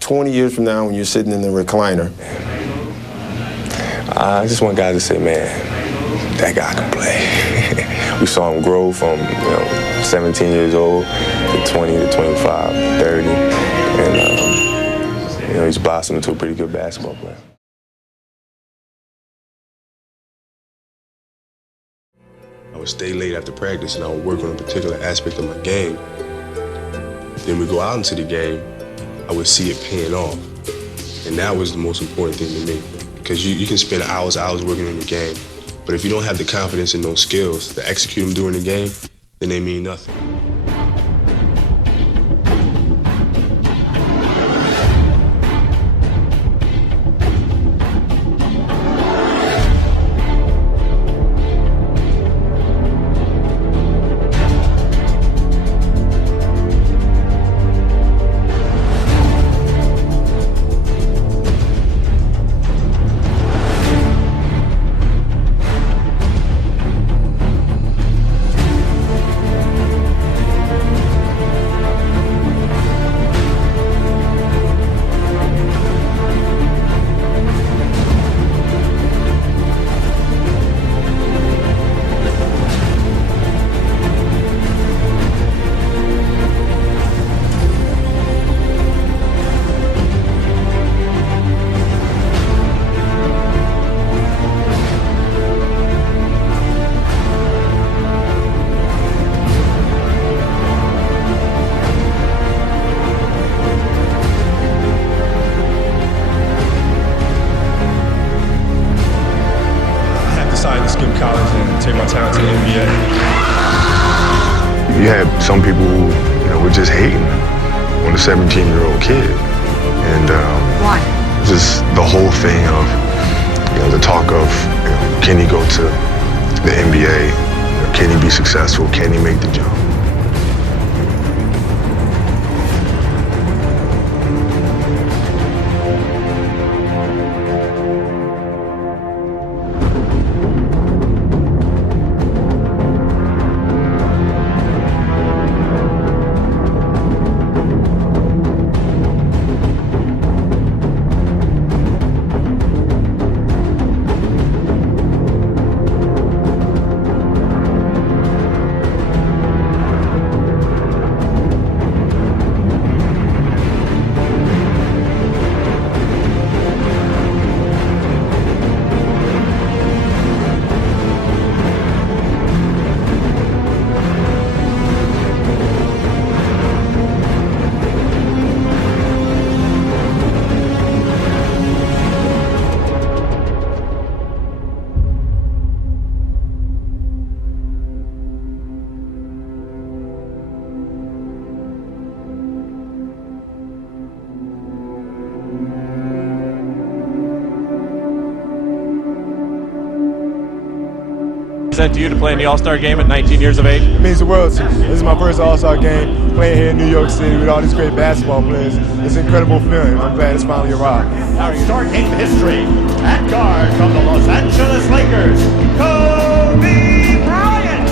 20 years from now when you're sitting in the recliner? I just want guys to say, man, that guy can play. We saw him grow from 17 years old to 20 to 25, 30, and he's blossomed into a pretty good basketball player. I would stay late after practice and I would work on a particular aspect of my game. Then we go out into the game, I would see it paying off. And that was the most important thing to me. Because you can spend hours working in the game, but if you don't have the confidence in those skills to execute them during the game, then they mean nothing. Skip college and take my talent to the NBA. You had some people who, were just hating on the 17-year-old kid. And why? Just the whole thing of, the talk of, can he go to the NBA? Can he be successful? Can he make the jump? Is that to you to play in the All-Star game at 19 years of age? It means the world to me. This is my first All-Star game, playing here in New York City with all these great basketball players. It's an incredible feeling. I'm glad it's finally arrived. Our starting history at guard from the Los Angeles Lakers, Kobe Bryant.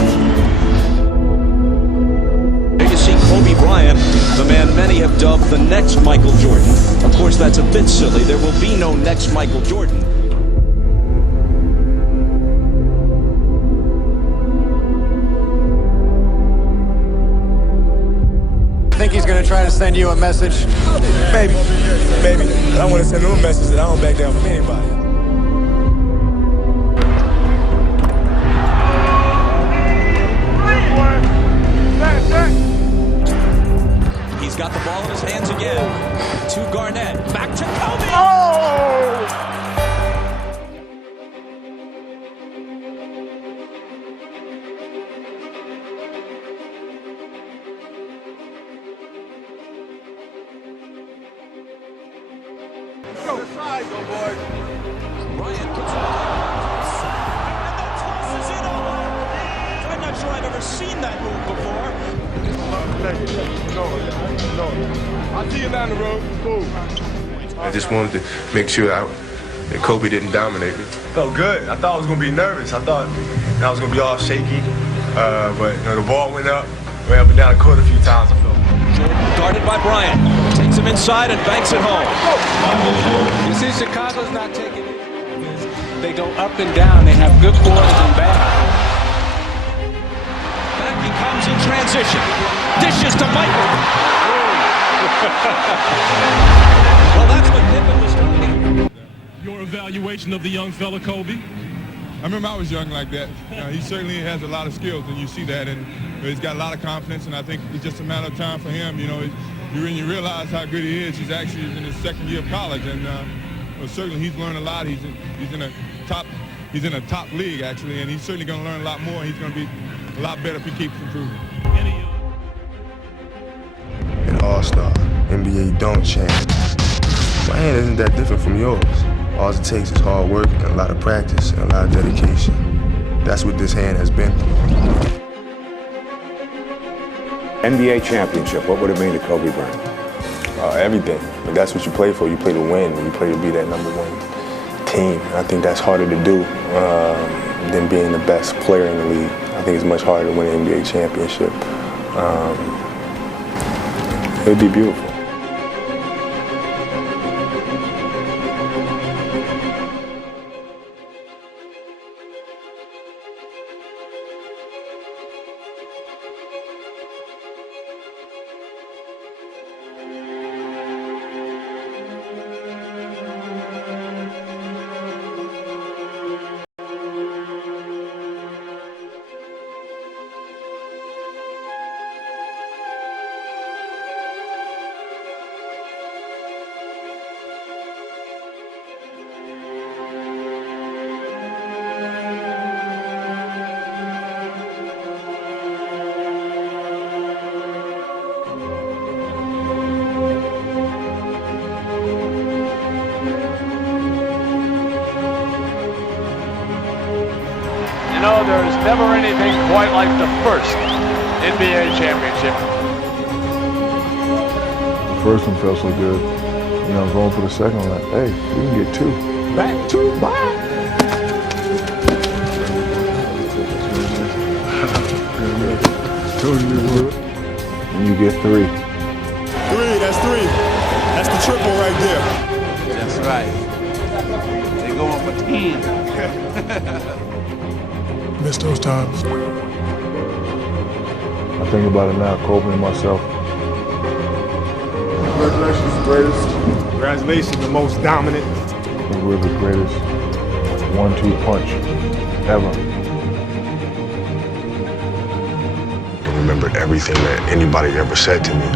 You see Kobe Bryant, the man many have dubbed the next Michael Jordan. Of course, that's a bit silly. There will be no next Michael Jordan. I think he's going to try to send you a message. Maybe. I want to send him a message that I don't back down from anybody. He's got the ball in his hands again. To Garnett. Back to Kobe. Go side, go boy. Bryant puts it on. And then tosses it over. I'm not sure I've ever seen that move before. No. I'll see you down the road. Cool. I just wanted to make sure that Kobe didn't dominate me. Felt good. I thought I was going to be nervous. I thought I was going to be all shaky. But the ball went up and down the court a few times. I felt. Jordan guarded by Bryant. Takes him inside and banks it home. You see, Chicago's not taking it. They go up and down. They have good quarters and bad. Becky comes in transition. Dishes to Michael. Well, that's what Pippen was talking. Your evaluation of the young fella, Kobe? I remember I was young like that. He certainly has a lot of skills, and you see that, and he's got a lot of confidence, and I think it's just a matter of time for him. When you realize how good he is, he's actually in his second year of college, and certainly he's learned a lot. He's in a top league actually, and he's certainly going to learn a lot more. He's going to be a lot better if he keeps improving. An all-star, NBA don't change. My hand isn't that different from yours. All it takes is hard work and a lot of practice and a lot of dedication. That's what this hand has been through. NBA championship, what would it mean to Kobe Bryant? Everything. But that's what you play for. You play to win, and you play to be that #1 team. I think that's harder to do than being the best player in the league. I think it's much harder to win an NBA championship. It would be beautiful. You know, there's never anything quite like the first NBA championship. The first one felt so good. Going for the second one, like, hey, we can get two. Back to back. And you get three. That's three. That's the triple right there. That's right. They going for 10. Miss those times. I think about it now, Kobe and myself. Congratulations, the greatest. Congratulations, the most dominant. I think we're the greatest 1-2 punch ever. I remembered everything that anybody ever said to me.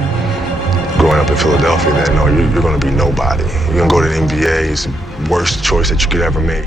Growing up in Philadelphia, that no, you're going to be nobody. You're going to go to the NBA. It's the worst choice that you could ever make.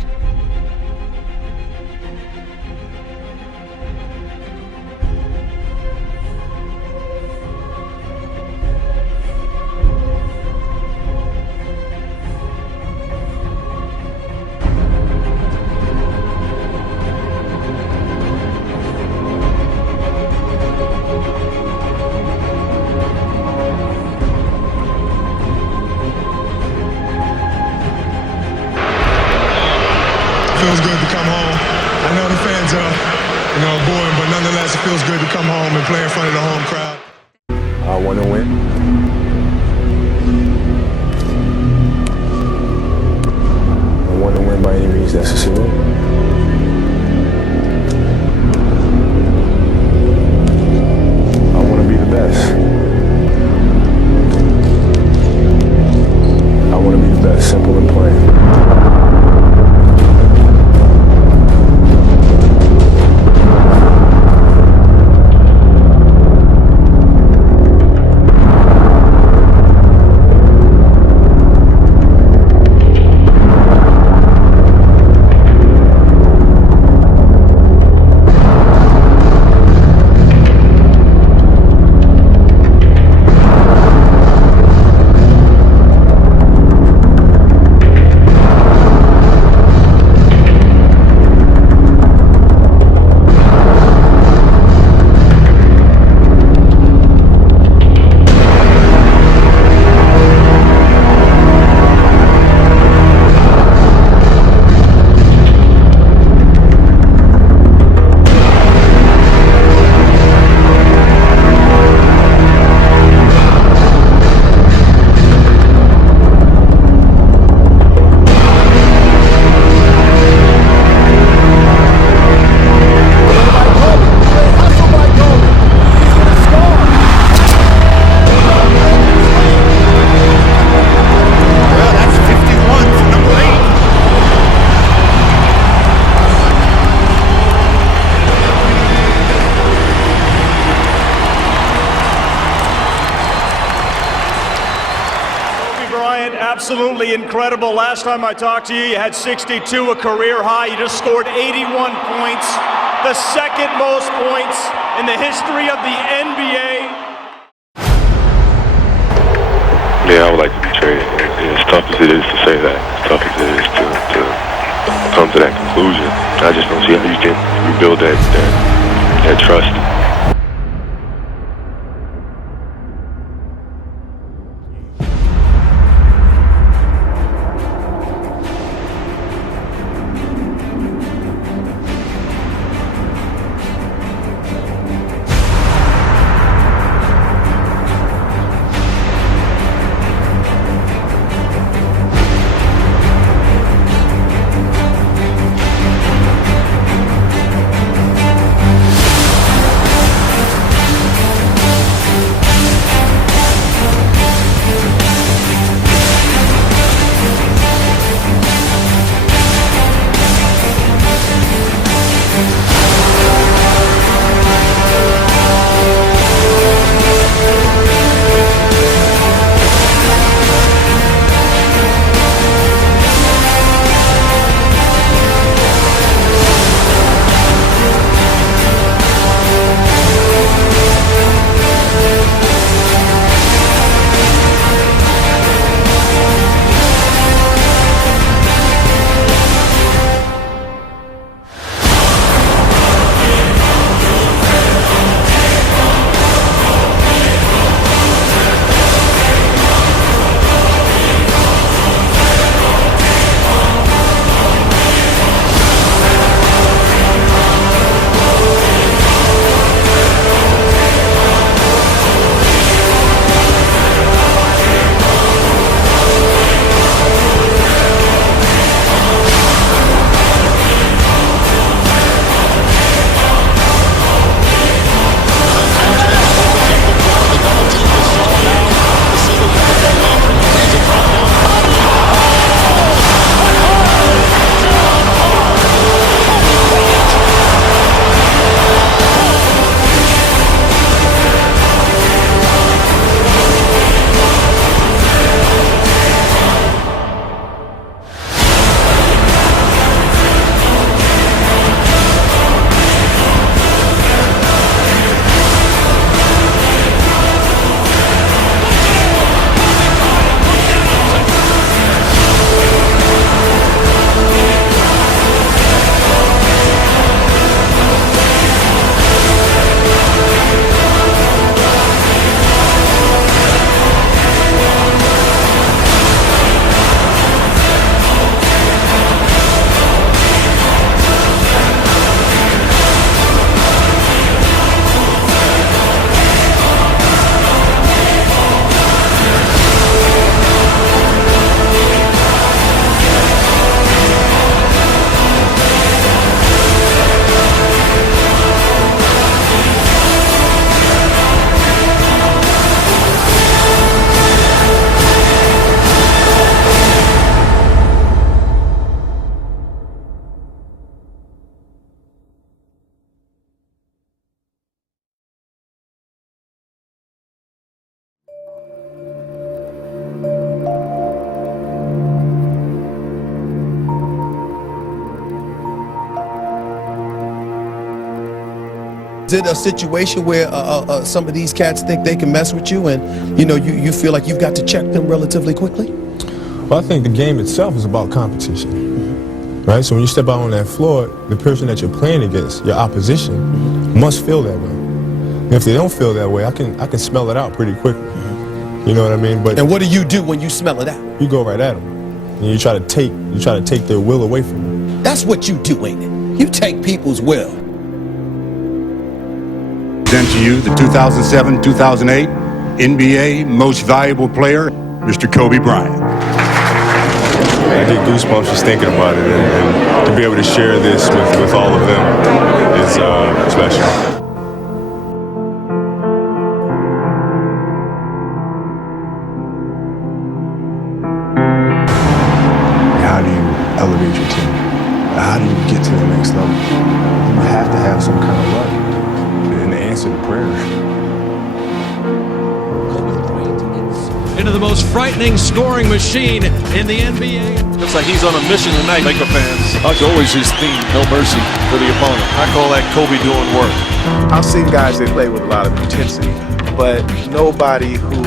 Feels good to come home. I know the fans are, bored, but nonetheless, it feels good to come home and play in front of the home crowd. I want to win. I want to win by any means necessary. I want to be the best. I want to be the best, simple and plain. Bryant, absolutely incredible. Last time I talked to you, you had 62, a career high. You just scored 81 points, the second most points in the history of the NBA. Yeah, I would like to be traded. As tough as it is to say that, as tough as it is to come to that conclusion, I just don't see how you can rebuild that trust. Is it a situation where some of these cats think they can mess with you and, you feel like you've got to check them relatively quickly? Well, I think the game itself is about competition, right? So when you step out on that floor, the person that you're playing against, your opposition, must feel that way. And if they don't feel that way, I can smell it out pretty quickly. You know what I mean? And what do you do when you smell it out? You go right at them, and you try to take their will away from them. That's what you do, ain't it? You take people's will. Present to you the 2007-2008 NBA Most Valuable Player, Mr. Kobe Bryant. I get goosebumps just thinking about it, and to be able to share this with all of them is special. How do you elevate your team? How do you get to the next level? You have to have some kind of luck and the answer to prayer. Kobe Bryant into the most frightening scoring machine in the NBA. Looks like he's on a mission tonight, Laker fans. That's always his theme, no mercy for the opponent. I call that Kobe doing work. I've seen guys that play with a lot of intensity, but nobody who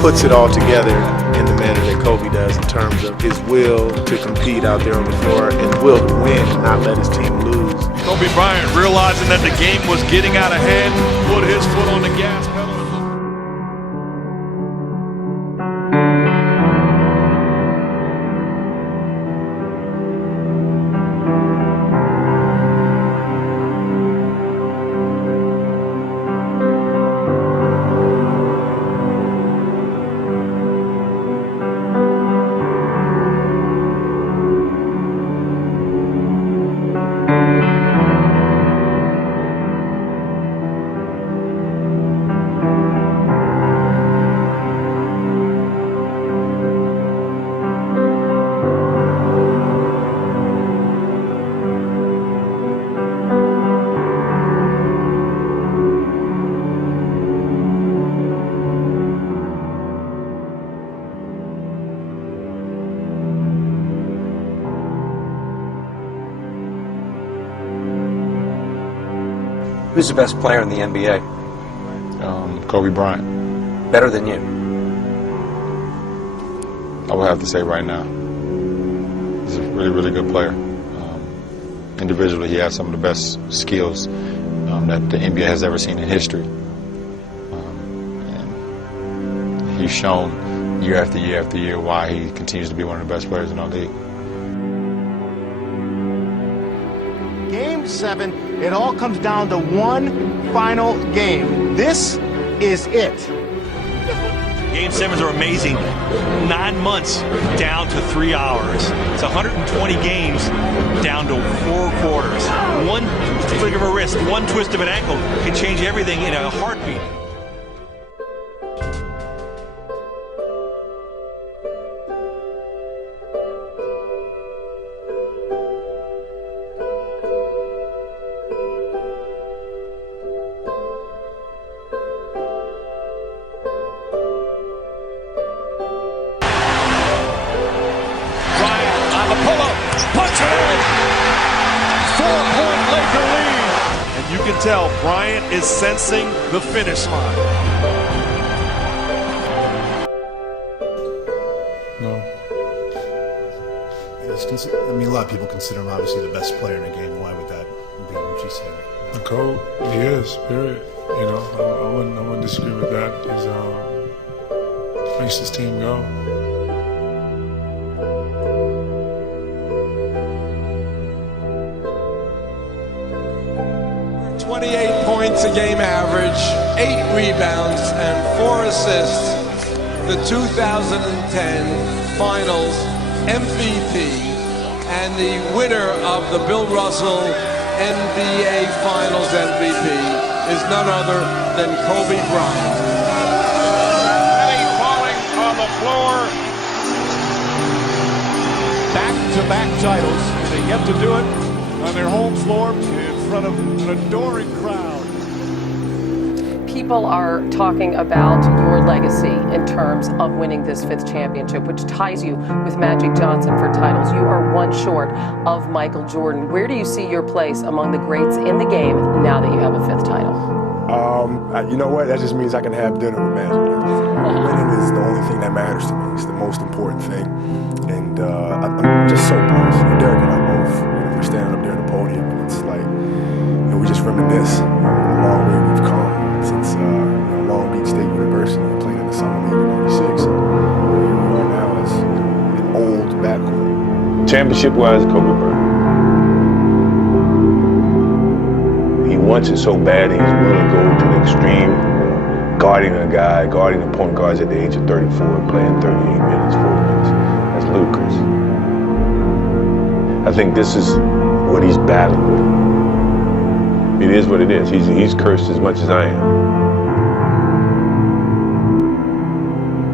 puts it all together in the manner that Kobe does in terms of his will to compete out there on the floor and will to win and not let his team lose. Kobe Bryant, realizing that the game was getting out of hand, put his foot on the gas pedal. Who's the best player in the NBA? Kobe Bryant. Better than you? I would have to say right now. He's a really, really good player. Individually, he has some of the best skills that the NBA has ever seen in history. And he's shown year after year after year why he continues to be one of the best players in our league. Game 7, it all comes down to one final game. This is it. Game 7s are amazing. 9 months down to 3 hours. It's 120 games down to 4 quarters. One flick of a wrist, one twist of an ankle can change everything in a heartbeat. Tell Bryant is sensing the finish line. No. I mean, a lot of people consider him obviously the best player in the game. Why would that be? What you say? Kobe, he is. Period. You know, I wouldn't disagree with that. He's makes his team go. 28 points a game average, 8 rebounds, and 4 assists. The 2010 Finals MVP and the winner of the Bill Russell NBA Finals MVP is none other than Kobe Bryant. Falling on the floor. Back-to-back titles. They get to do it on their home floor in front of an adoring crowd. People are talking about your legacy in terms of winning this 5th championship, which ties you with Magic Johnson for titles. You are one short of Michael Jordan. Where do you see your place among the greats in the game now that you have a 5th title? You know what? That just means I can have dinner with Magic. Winning is the only thing that matters to me. It's the most important thing. And I'm just so blessed. Derek and I both, we're standing up there on the podium, and it's like, we just reminisce on the long way we've come since Long Beach State University, playing in the Summer League in '96. And here we are now as an old backcourt. Championship-wise, Kobe Bryant. He wants it so bad, and he's willing to go to the extreme, guarding a guy, guarding the point guards at the age of 34 and playing 38 minutes, 4 minutes. That's ludicrous. I think this is what he's battling with. It is what it is. He's cursed as much as I am.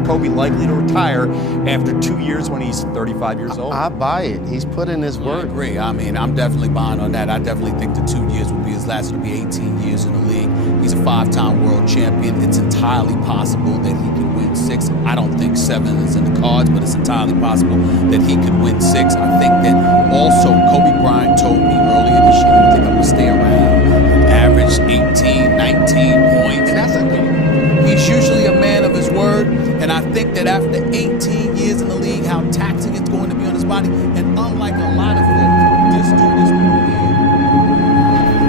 Kobe likely to retire after 2 years when he's 35 years old? I buy it. He's put in his word. I agree. I mean, I'm definitely buying on that. I definitely think the 2 years will be his last. It'll be 18 years in the league. He's a 5-time world champion. It's entirely possible that he could win 6. I don't think 7 is in the cards, but it's entirely possible that he could win 6. I think that also Kobe Bryant told me earlier this year, I think I'm going to stay around, average 18, 19 points. And that's okay. He's usually a man of his word, and I think that after 18 years in the league, how taxing it's going to be on his body, and unlike a lot of folks, this dude is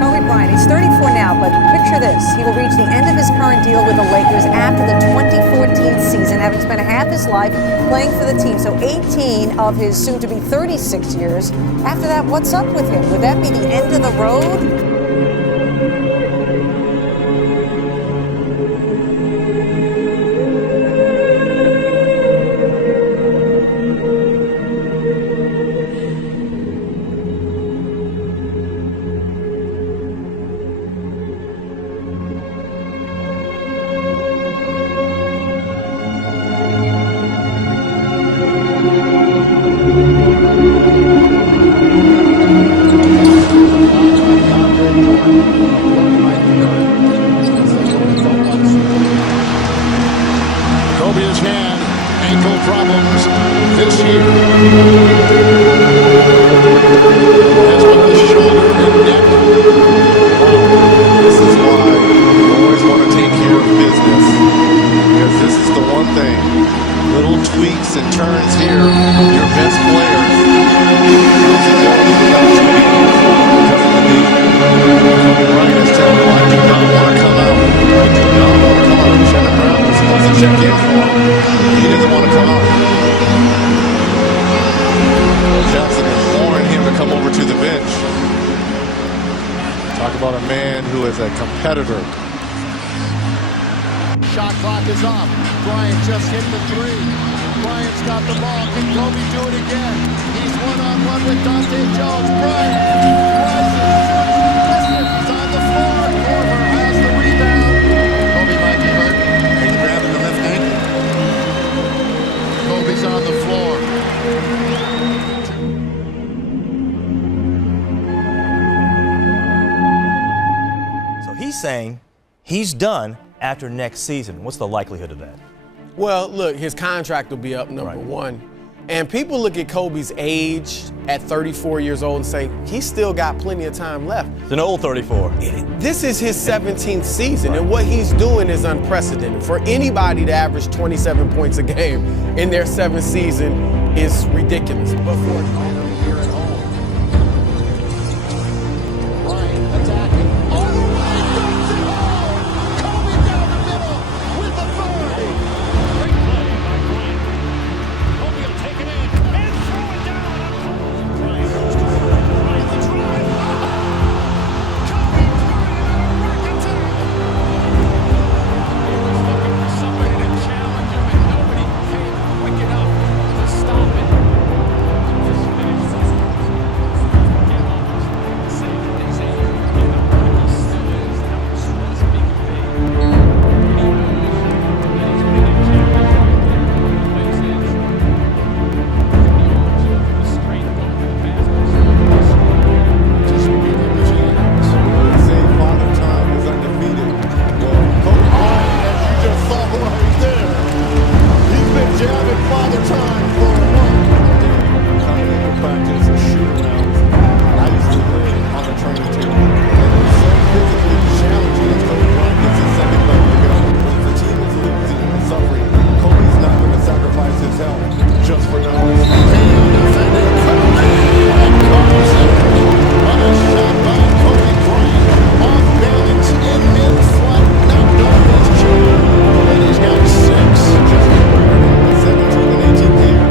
Kobe Bryant, he's 34 now, but picture this. He will reach the end of his current deal with the Lakers after the 2014 season, having spent half his life playing for the team. So 18 of his soon-to-be 36 years. After that, what's up with him? Would that be the end of the road? Kobe has had ankle problems this year. As with the shoulder and neck. This is why you always want to take care of business. Because this is the one thing. Little tweaks and turns here. Your best players. Kobe Bryant is telling him, I do not want to come out. I do not want to come out. Shannon Brown was supposed to check in for him. He doesn't want to come out. Jackson is warning him to come over to the bench. Talk about a man who is a competitor. Shot clock is off. Bryant just hit the 3. Bryant's got the ball. Can Kobe do it again? He's one-on-one with Dante Jones. Bryant rises. He's on the floor. Korver has the rebound. Kobe might be hurt. He's grabbing the left ankle. Kobe's on the floor. So he's saying he's done after next season. What's the likelihood of that? Well, look, his contract will be up, number one. And people look at Kobe's age at 34 years old and say, he's still got plenty of time left. It's an old 34. This is his 17th season, and what he's doing is unprecedented. For anybody to average 27 points a game in their 7th season is ridiculous. But for here at home. Bryant attacking. Oh, Bryant knocks it home! Kobe down the middle with the third. Great play by Bryant. Kobe will take it in and throw it down. Bryant goes to Bryant the drive. Kobe Bryant on a rack attack. He was looking for somebody to challenge him, and nobody came quick enough to stop it. Just finished. Again, almost the same things that he still is. That was supposed to be paid. And he knows that he's been a champion. The place is the arms of the strength over the basket. Just give him a chance. They say Father Time is undefeated. Well, Kobe Bryant, as you just saw right there, he's been jabbing Father Time for a month. Coming into practice and shooting rounds. I used to play on the training team. And it was so physically challenging as Kobe Bryant gets his second level to go. But if the team is losing and suffering, Kobe's not going to sacrifice his health just for numbers. Defending Kobe and comes in on a shot by Kobe Bryant. Off balance in mid-flight, knocked off his chin. And he's got 6. Just 17th and 18th year.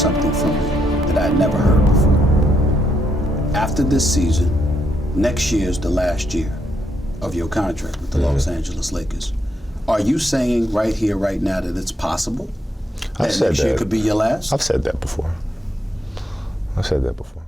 something from me that I had never heard before. After this season, next year is the last year of your contract with the Los Angeles Lakers. Are you saying right here, right now, that it's possible that next year could be your last? I've said that before. I've said that before.